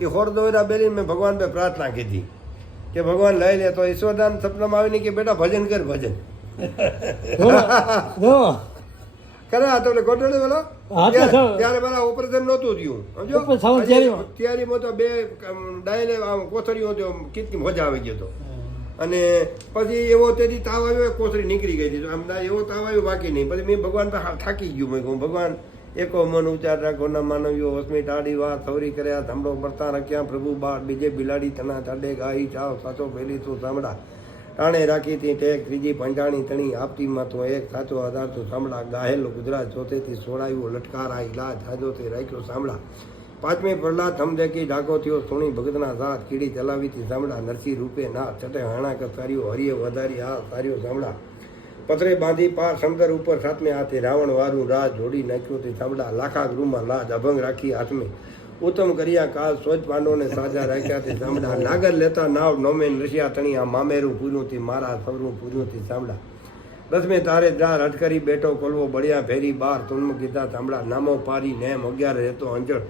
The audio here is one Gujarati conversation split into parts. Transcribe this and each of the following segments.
એ હોર દોરા બેલીને મેં ભગવાન पे પ્રાર્થના કીધી કે ભગવાન લઈ લે તો ઈશ્વરદાન સપનામાં આવીને કે બેટા ભજન કર ભજન કરે આ તો ગોઠવણી બોલો ત્યારે મારા ઓપરેશન નહોતું થયું સમજો તૈયારીમાં તો બે ડાયલે કોથળીઓ કેટલી મજા આવી ગયો હતો અને પછી એવો તેથી તાવ આવ્યો કોથળી નીકળી ગઈ હતી આમ એવો તાવ આવ્યો બાકી નહીં પછી મેં ભગવાન થાકી ગયું મેં કહું ભગવાન એકો મન ઉચાર રાખો ના માનવ્યો હોસ્મી ટાળી વાત સવરી કર્યા ધમડો પડતા રખ્યા પ્રભુ બાર બીજે બિલાડી તના ટાડે ગાઈ ચાવ સાચો પહેલી તું સાંભળા ટાણે રાખી તી ટેક ત્રીજી પંજાણી તણી આપતીમાં તો એક સાચો આધાર તું સાંભળા ગાહેલો ગુજરાત ચોથેથી સોળાયું લટકારા ઇલાજ હાજોથી રાખ્યો સાંભળા પાંચમી પ્રહલાદ ધમધેકી ડાકો થયો સોણી ભગતના સાથ કીડી ચલાવીથી સાંભળા નરસિંહ રૂપે ના છટે હાણા કસાર્યો હરિય વધારી આ સાર્યો સાંભળા પથરે બાંધી પાર સમદર ઉપર સાતમે હાથે રાવણ વારું રાજ જોડી નાખ્યું તે સાંભળા લાખા ગૃહમાં લાજ અભંગ રાખી હાથમે ઉત્તમ કર્યા કાળ સ્વચ્છ પાંડવોને સાજા રાખ્યા તે સાંભળા નાગર લેતા નાવ નોમેન રશિયા તણી આ મામેરું પૂર્યું થી મારા સવરું પૂર્યું થી સાંભળા દસમે તારે દ્રાર અટકરી બેઠો કોલવો બળિયા ભેરી બાર તુન્મ ગીતા સાંભળા નામો પારી નેમ 11 રહેતો અંજળ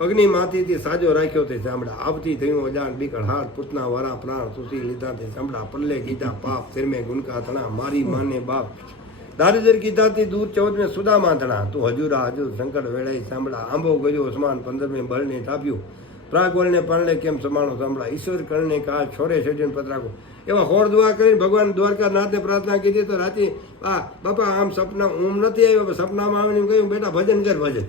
અગ્નિ માથીથી સાજો રાખ્યો તે સાંભળા આવતી થયું અજાણ બીકળ હાથ પૂતના વરા પ્રાણ સુસી લીધા તે સાંભળા પલ્લે કીધા પાપ સિરમે ગુનકા તણા મારી માને બાપ દારિદ્ર કીધાથી દૂર 14 में સુદામા તણા તું હજુરા હજુ સંકટ વેળાઈ સાંભળા આંબો ગયો ઉસ્માન 15 में બળને તાપ્યું પ્રાગવળને પરણે કેમ સમાણો સાંભળા ઈશ્વર કરણે કા છોરે છેજન પતરાકો એવા હોર દુઆ કરીને ભગવાન દ્વારકાનાથને પ્રાર્થના કીધી તો રાતે બાપા આમ સપના ઊંઘ નથી આવ્યો સપનામાં આવીને કહ્યું બેટા ભજન કર ભજન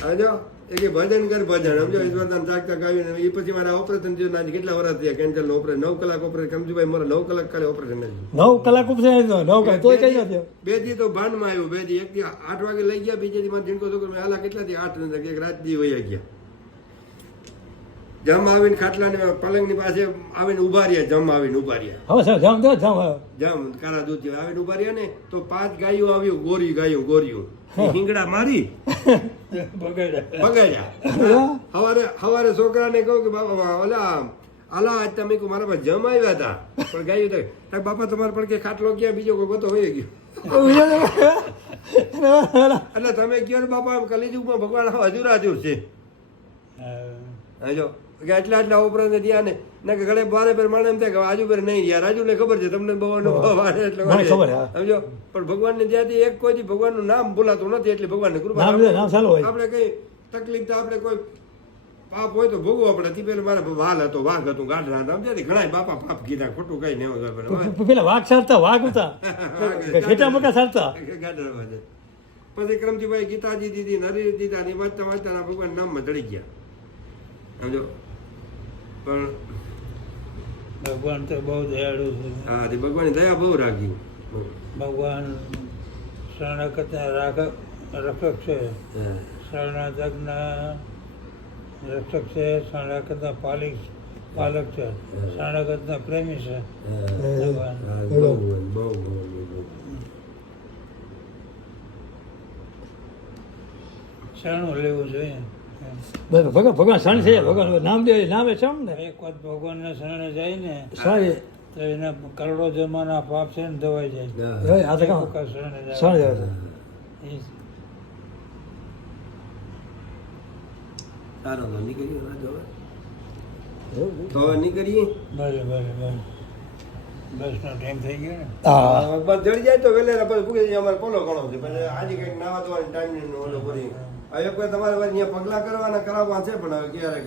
સમજો એ કે ભજન કર ભજન સમજો ઈશ્વરદાન જાગતા ગાવીને એ પછી મારા ઓપરેશન થયું આજે કેટલા વર્ષ થયા કેન્સરનું ઓપરેશન 9 કલાક ઓપરેશન કમજુભાઈ મારા 9 કલાક ખાલી ઓપરેશન નથી 9 કલાક ઓપરેશન 9 કલાક તોય કઈ નથી બે દી તો ભાનમાં આવ્યું બે દી એક દી 8 વાગે લઈ ગયા બીજે દી માં જીણકો છોકરો મેં હાલા કેટલા દી 8 ને એક રાત દી વયા ગયા જમ આવીને ખાટલાની પલંગની પાસે આવીને ઉભા રહ્યા જમ આવીને ઉભા રહ્યા હવે સર જમ દો જમ કારા દૂધ આવીને ઉભા રહ્યા ને તો 5 ગાયો આવ્યું ગોરી ગાયો ગોરીઓ હિંગડા મારી બગાડ્યા હવારે છોકરાને કહું કે બાપા ઓલા આલા આજ તમે મારા પાસે જમ આવ્યા હતા પણ ગાયું તો બાપા તમારે પણ કે ખાટલો ક્યાં બીજો કોઈ ગોતો હોય ગયો એટલે તમે કયો બાપા કલીજુગમાં ભગવાન હજુર હજુર છે હજો કે આટલા ઉપરાંત ત્યાં ને કે ઘરે બારે પર માણે એમ થાય કે આજુ પર નહીં યાર રાજુને ખબર છે તમને બહુ એટલે સમજો પણ ભગવાનને જ્યાંથી એક કોઈથી ભગવાનનું નામ બોલાતું નથી એટલે ભગવાનની કૃપા આપણે કઈ તકલીફ તો આપણે કોઈ પાપ હોય તો ભોગવો આપણે તે પેલા મારા વાલ હતો વાઘ હતું ગાઢરા સમજાતી ઘણા બાપા પાપ કીધા ખોટું કઈ નહીં પેલા વાઘ સારતા વાઘ હતા ખેટા મોટા સારતા ગાઢરા પછી ક્રમજીભાઈ ગીતાજી દીધી નરી દીધા ને વાંચતા વાંચતા ભગવાન નામમાં ચડી ગયા સમજો પણ ભગવાન તો બહુ દયાળુ છે હા તે ભગવાનની દયા બહુ રાખી ભગવાન શરણાગતના રક્ષક છે શરણાગતના રક્ષક છે શરણાગતના પાલક છે શરણાગતના પ્રેમી છે ભગવાન બહુ શરણું લેવું જોઈએ ભગવાન શરણ છે ભગવાન નામ દે નામે છે ને એક વખત ભગવાનના શરણે જાય ને સારી તો એના કરોડો જમાના પાપ છે ને ધોવાઈ જાય શરણે જાય સારો તો નીકળીએ તો હવે નીકળીએ ભલે બસનો ટાઈમ થઈ ગયો ને બસ જડી જાય તો વહેલા પછી પૂછે અમારે પોલો ઘણો છે પછી આજે કંઈક નાવા ધોવાની ટાઈમ ઓલો કરી હવે કોઈ તમારે અહીંયા પગલા કરવાના કરાવવા છે પણ હવે ક્યારે